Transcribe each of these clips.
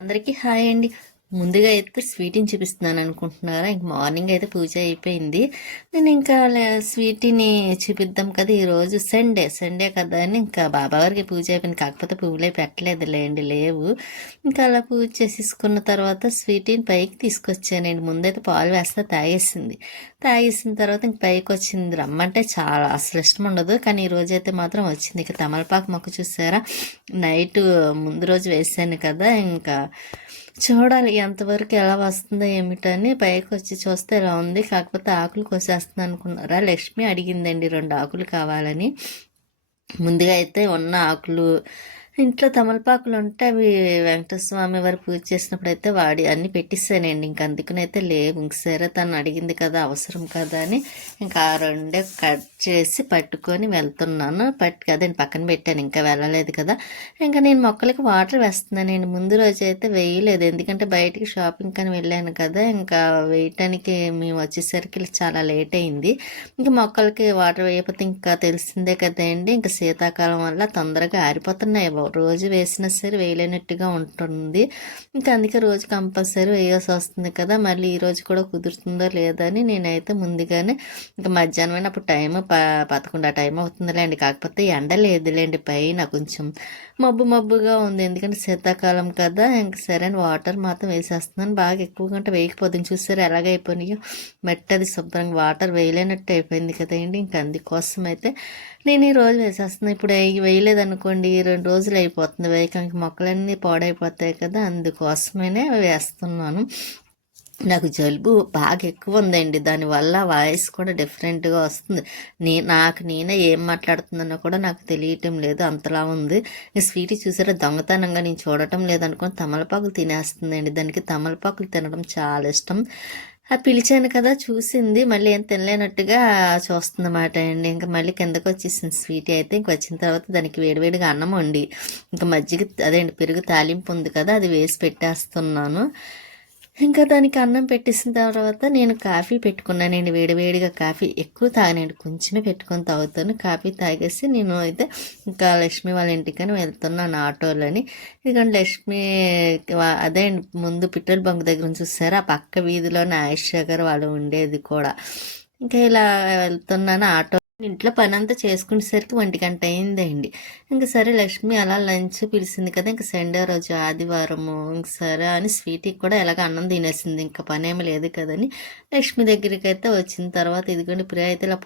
అందరికీ హాయ్ అండి. ముందుగా అయితే స్వీటీని చూపిస్తున్నాను అనుకుంటున్నారా? ఇంక మార్నింగ్ అయితే పూజ అయిపోయింది. నేను ఇంకా స్వీటీని చూపిద్దాం కదా, ఈరోజు సండే కదా అని ఇంకా బాబావారికి పూజ అయిపోయింది. కాకపోతే పువ్వులే పెట్టలేదు లేండి, లేవు. ఇంకా అలా పూజ చేసేసుకున్న తర్వాత స్వీటీని పైకి తీసుకొచ్చానండి. ముందైతే పాలు వేస్తే తాగేసిన తర్వాత ఇంక పైకి వచ్చింది. రమ్మంటే చాలా అసలు ఇష్టం ఉండదు, కానీ ఈ రోజు అయితే మాత్రం వచ్చింది. ఇక తమలపాకు మొక్క చూసారా, నైట్ ముందు రోజు వేసాను కదా, ఇంకా చూడాలి ఎంతవరకు ఎలా వస్తుందో ఏమిటని పైకి వచ్చి చూస్తే ఎలా ఉంది. కాకపోతే ఆకులు కోసేస్తుంది అనుకున్నారా, లక్ష్మి అడిగిందండి 2 ఆకులు కావాలని. ముందుగా అయితే ఉన్న ఆకులు ఇంట్లో తమలపాకులు ఉంటే అవి వెంకటేశ్వర స్వామి వారు పూజ చేసినప్పుడు అయితే వాడి అన్ని పెట్టిస్తానండి. ఇంక అందుకునైతే లేవు. ఇంక సరే తను అడిగింది కదా, అవసరం కదా అని ఇంకా ఆ 2 కట్ చేసి పట్టుకొని వెళ్తున్నాను. అదేంటి పక్కన పెట్టాను, ఇంకా వెళ్ళలేదు కదా. ఇంకా నేను మొక్కలకి వాటర్ వేస్తున్నానండి. ముందు రోజు అయితే వేయలేదు, ఎందుకంటే బయటికి షాపింగ్ అని వెళ్ళాను కదా. ఇంకా వేయటానికి మేము వచ్చేసరికి చాలా లేట్ అయింది. ఇంకా మొక్కలకి వాటర్ వేయకపోతే ఇంకా తెలిసిందే కదండి, ఇంకా శీతాకాలం వల్ల తొందరగా ఆరిపోతున్నాయి. రోజు వేసినా సరే వేయలేనట్టుగా ఉంటుంది. ఇంకా అందుకే రోజు కంపల్సరీ వేయాల్సి వస్తుంది కదా. మళ్ళీ ఈరోజు కూడా కుదురుతుందో లేదని నేనైతే ముందుగానే ఇంకా మధ్యాహ్నం అప్పుడు టైం 11 టైం అవుతుందిలేండి. కాకపోతే ఎండ లేదులేండి, పైన కొంచెం మబ్బుగా ఉంది, ఎందుకంటే శీతాకాలం కదా. ఇంక సరే వాటర్ మాత్రం వేసేస్తున్నాను. బాగా ఎక్కువ గంట వేయకపోతుంది. చూసారు ఎలాగైపోయినాయో, మట్టి అది శుభ్రంగా వాటర్ వేయలేనట్టు అయిపోయింది కదండి. ఇంక అందుకోసం అయితే నేను ఈ రోజు వేసేస్తున్నాను. ఇప్పుడు వేయలేదనుకోండి 2 రోజులు అయిపోతుంది వేయకానికి, మొక్కలన్నీ పాడైపోతాయి కదా, అందుకోసమనే వేస్తున్నాను. నాకు జలుబు బాగా ఎక్కువ ఉందండి, దానివల్ల వాయిస్ కూడా డిఫరెంట్గా వస్తుంది. నాకు నేనే ఏం మాట్లాడుతుందన్నో కూడా నాకు తెలియటం లేదు, అంతలా ఉంది. స్వీట్ చూసారా, దొంగతనంగా నేను చూడటం లేదనుకుని తమలపాకులు తినేస్తుందండి. దానికి తమలపాకులు తినడం చాలా ఇష్టం. పిలిచాను కదా, చూసింది, మళ్ళీ ఏం తినలేనట్టుగా చూస్తుందన్నమాట అండి. ఇంకా మళ్ళీ కిందకు వచ్చేసింది స్వీట్ అయితే. ఇంక వచ్చిన తర్వాత దానికి వేడివేడిగా అన్నం వండి ఇంకా మజ్జిగ అదేంటి పెరుగు తాలింపు ఉంది కదా, అది వేసి పెట్టేస్తున్నాను. ఇంకా దానికి అన్నం పెట్టేసిన తర్వాత నేను కాఫీ పెట్టుకున్నానండి. వేడివేడిగా కాఫీ ఎక్కువ తాగనండి, కొంచెమే పెట్టుకొని తాగుతాను. కాఫీ తాగేసి నేను అయితే ఇంకా లక్ష్మి వాళ్ళ ఇంటికని వెళ్తున్నాను ఆటోలని. ఇదిగోండి లక్ష్మి అదే ముందు పెట్రోల్ బంక్ దగ్గర చూసారా, ఆ పక్క వీధిలోనే ఆయిషా గారు వాళ్ళు ఉండేది కూడా. ఇంకా ఇలా వెళ్తున్నాను ఆటో. ఇంట్లో పని అంతా చేసుకునేసరికి 1 గంట అయిందండి. ఇంక సరే లక్ష్మి అలా లంచ్ పిలిచింది కదా, ఇంక సండే రోజు ఆదివారము, ఇంక సరే అని స్వీట్కి కూడా ఎలాగ అన్నం తినేసింది, ఇంకా పని ఏమి లేదు కదని లక్ష్మి దగ్గరికి అయితే వచ్చిన తర్వాత ఇదిగోండి ప్రియ అయితే ఇలా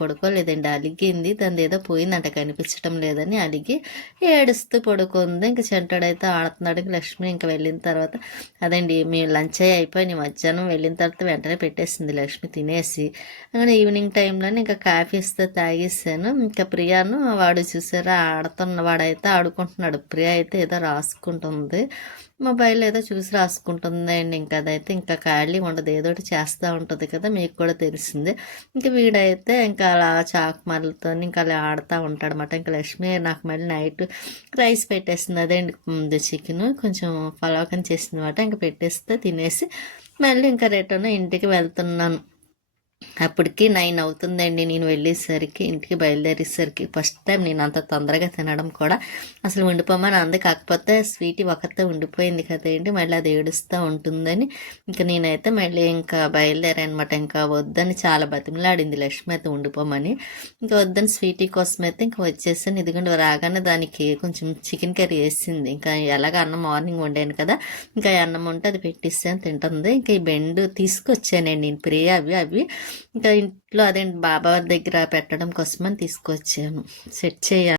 పడుకోలేదండి, అలిగింది. దాని ఏదో పోయిందంట, కనిపించడం లేదని అలిగి ఏడుస్తూ పడుకుంది. ఇంక చెంటాడైతే ఆడుతున్నాడు. లక్ష్మి ఇంకా వెళ్ళిన తర్వాత అదండి మేము లంచ్ అయిపోయి మధ్యాహ్నం వెళ్ళిన తర్వాత వెంటనే పెట్టేసింది లక్ష్మి తినేసి. അങ്ങനെ ఈవినింగ్ టైంలోనే ఇంకా కాఫీ ఇస్తే తాగేసాను. ఇంకా ప్రియాను వాడు చూసారా వాడైతే ఆడుకుంటున్నాడు. ప్రియ అయితే ఏదో రాసుకుంటుంది, మొబైల్ ఏదో చూసి రాసుకుంటుంది అండి. ఇంకా అదైతే ఇంకా ఖాళీ ఉండదు, ఏదో ఒకటి చేస్తూ ఉంటుంది కదా, మీకు కూడా తెలిసిందే. ఇంకా వీడైతే ఇంకా అలా చాకుమార్లతో ఇంకా అలా ఆడుతూ ఉంటాడు అనమాట. ఇంకా లక్ష్మి నాకు మళ్ళీ నైట్ రైస్ పెట్టేసింది, అదేంటి చికెన్ కొంచెం పలావకని చేసింది అనమాట. ఇంకా పెట్టేస్తే తినేసి మళ్ళీ ఇంకా రిటర్న్ ఇంటికి వెళ్తున్నాను. అప్పటికి 9 అవుతుందండి నేను వెళ్ళేసరికి, ఇంటికి బయలుదేరేసరికి. ఫస్ట్ టైం నేను అంత తొందరగా తినడం కూడా. అసలు ఉండిపోమని అంది, కాకపోతే స్వీట్ ఒకతే ఉండిపోయింది కదండి, మళ్ళీ అది ఏడుస్తూ ఉంటుందని ఇంకా నేనైతే మళ్ళీ ఇంకా బయలుదేరానమాట. ఇంకా వద్దని చాలా బతిమలాడింది లక్ష్మి అయితే ఉండిపోమని. ఇంకా వద్దని స్వీటీ కోసం అయితే ఇంకా వచ్చేసాను. ఇదిగోండి రాగానే దానికి కొంచెం చికెన్ కర్రీ వేసింది. ఇంకా ఎలాగ అన్నం మార్నింగ్ వండాను కదా, ఇంకా అన్నం ఉంటే అది పెట్టిస్తాను తింటుంది. ఇంకా ఈ బెండు తీసుకొచ్చానండి నేను ప్రియ అవి ఇంకా ఇంట్లో అదేంటి బాబా దగ్గర పెట్టడం కోసమని తీసుకొచ్చాను. సెట్ చేయాలి.